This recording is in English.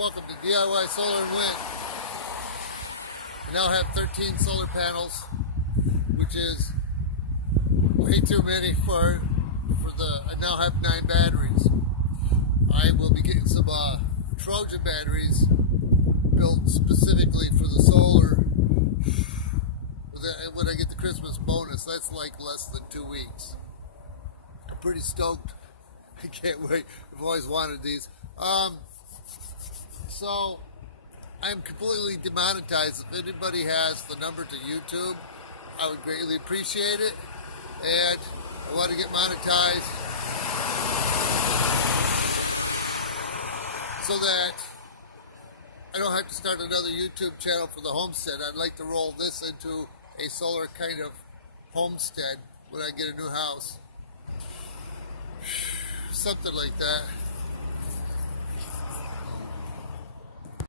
Welcome to DIY Solar and Wind. I now have 13 solar panels, which is way too many for the. I now have 9 batteries. I will be getting some Trojan batteries built specifically for the solar when I get the Christmas bonus. That's like less than 2 weeks. I'm pretty stoked. I can't wait. I've always wanted these. So I'm completely demonetized. If anybody has the number to YouTube, I would greatly appreciate it. And I want to get monetized so that I don't have to start another YouTube channel for the homestead. I'd like to roll this into a solar kind of homestead when I get a new house. Something like that.